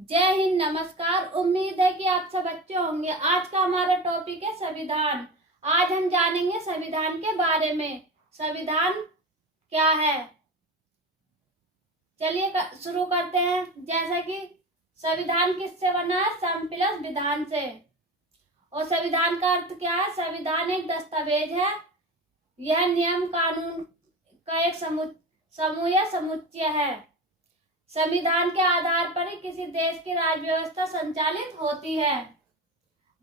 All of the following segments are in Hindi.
जय हिंद, नमस्कार। उम्मीद है कि आप सब अच्छे होंगे। आज का हमारा टॉपिक है संविधान। आज हम जानेंगे संविधान के बारे में। संविधान क्या है, चलिए शुरू करते हैं। जैसा कि संविधान किससे बना है? सम प्लस विधान से। और संविधान का अर्थ क्या है? संविधान एक दस्तावेज है। यह नियम कानून का एक समूह या समुच्चय है। संविधान के आधार पर ही किसी देश की राज्य व्यवस्था संचालित होती है।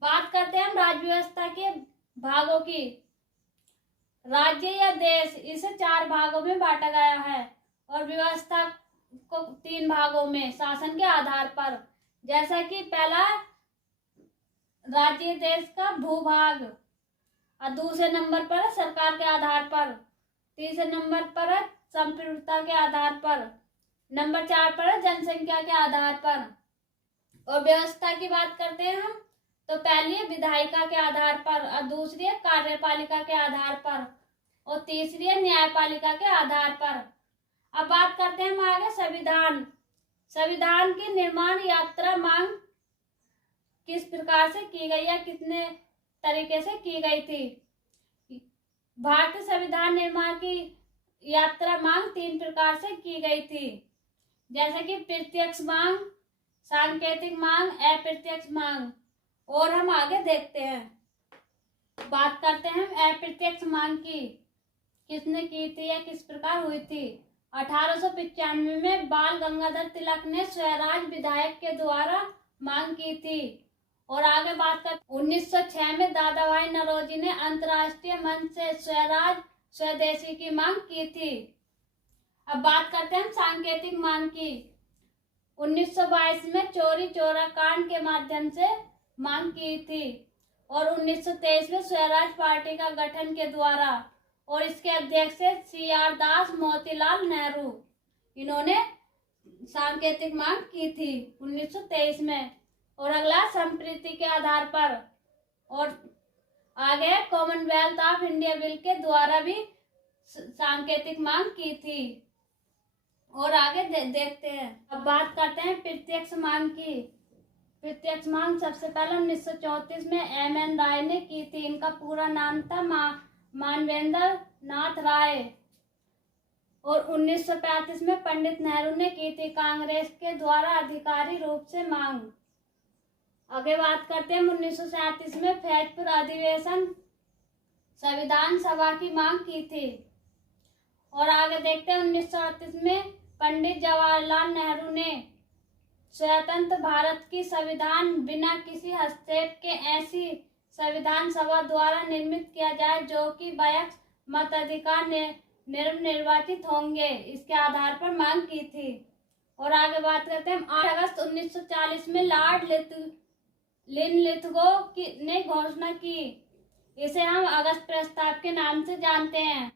बात करते हैं हम राज्य व्यवस्था के भागों की। राज्य या देश, इसे 4 भागों में बांटा गया है और व्यवस्था को 3 भागों में शासन के आधार पर। जैसा कि पहला राज्य देश का भूभाग, और दूसरे नंबर पर सरकार के आधार पर, तीसरे नंबर पर संप्रभुता के आधार पर, नंबर 4 पर जनसंख्या के आधार पर। और व्यवस्था की बात करते हैं हम, तो पहली है विधायिका के आधार पर, और दूसरी है कार्यपालिका के आधार पर, और तीसरी है न्यायपालिका के आधार पर। अब बात करते हैं हम आगे संविधान। संविधान की निर्माण यात्रा मांग किस प्रकार से की गई या कितने तरीके से की गई थी? भारतीय संविधान निर्माण की यात्रा मांग 3 प्रकार से की गई थी, जैसे कि प्रत्यक्ष मांग, सांकेतिक मांग, अप्रत्यक्ष मांग। और हम आगे देखते हैं। बात करते हैं हम अप्रत्यक्ष मांग की, किसने की थी या किस प्रकार हुई थी। 1895 में बाल गंगाधर तिलक ने स्वराज विधायक के द्वारा मांग की थी। और आगे बात कर 1906 में दादा भाई नौरोजी ने अंतर्राष्ट्रीय मंच से स्वराज स्वदेशी की मांग की थी। अब बात करते हैं हम सांकेतिक मांग की। 1922 में चौरी चौरा कांड के माध्यम से मांग की थी। और 1923 में स्वराज पार्टी का गठन के द्वारा, और इसके अध्यक्ष CR दास, मोतीलाल नेहरू, इन्होंने सांकेतिक मांग की थी 1923 में। और अगला संप्रति के आधार पर। और आगे कॉमनवेल्थ ऑफ इंडिया बिल के द्वारा भी सांकेतिक मांग की थी। और आगे देखते हैं। अब बात करते हैं प्रत्यक्ष मांग की। प्रत्यक्ष मांग सबसे पहले 1934 में MN राय ने की थी। इनका पूरा नाम था मानवेंद्र नाथ राय। और 1935 में पंडित नेहरू ने की थी कांग्रेस के द्वारा आधिकारिक रूप से मांग। आगे बात करते हैं 1937 में फैजपुर अधिवेशन संविधान सभा की मांग की थी। और आगे देखते हैं 1938 में पंडित जवाहरलाल नेहरू ने स्वतंत्र भारत की संविधान बिना किसी हस्तक्षेप के ऐसी संविधान सभा द्वारा निर्मित किया जाए जो कि वयस्क मताधिकार निर्वाचित होंगे, इसके आधार पर मांग की थी। और आगे बात करते हैं 8 अगस्त 1940 में लॉर्ड लिनलिथगो ने घोषणा की। इसे हम अगस्त प्रस्ताव के नाम से जानते हैं।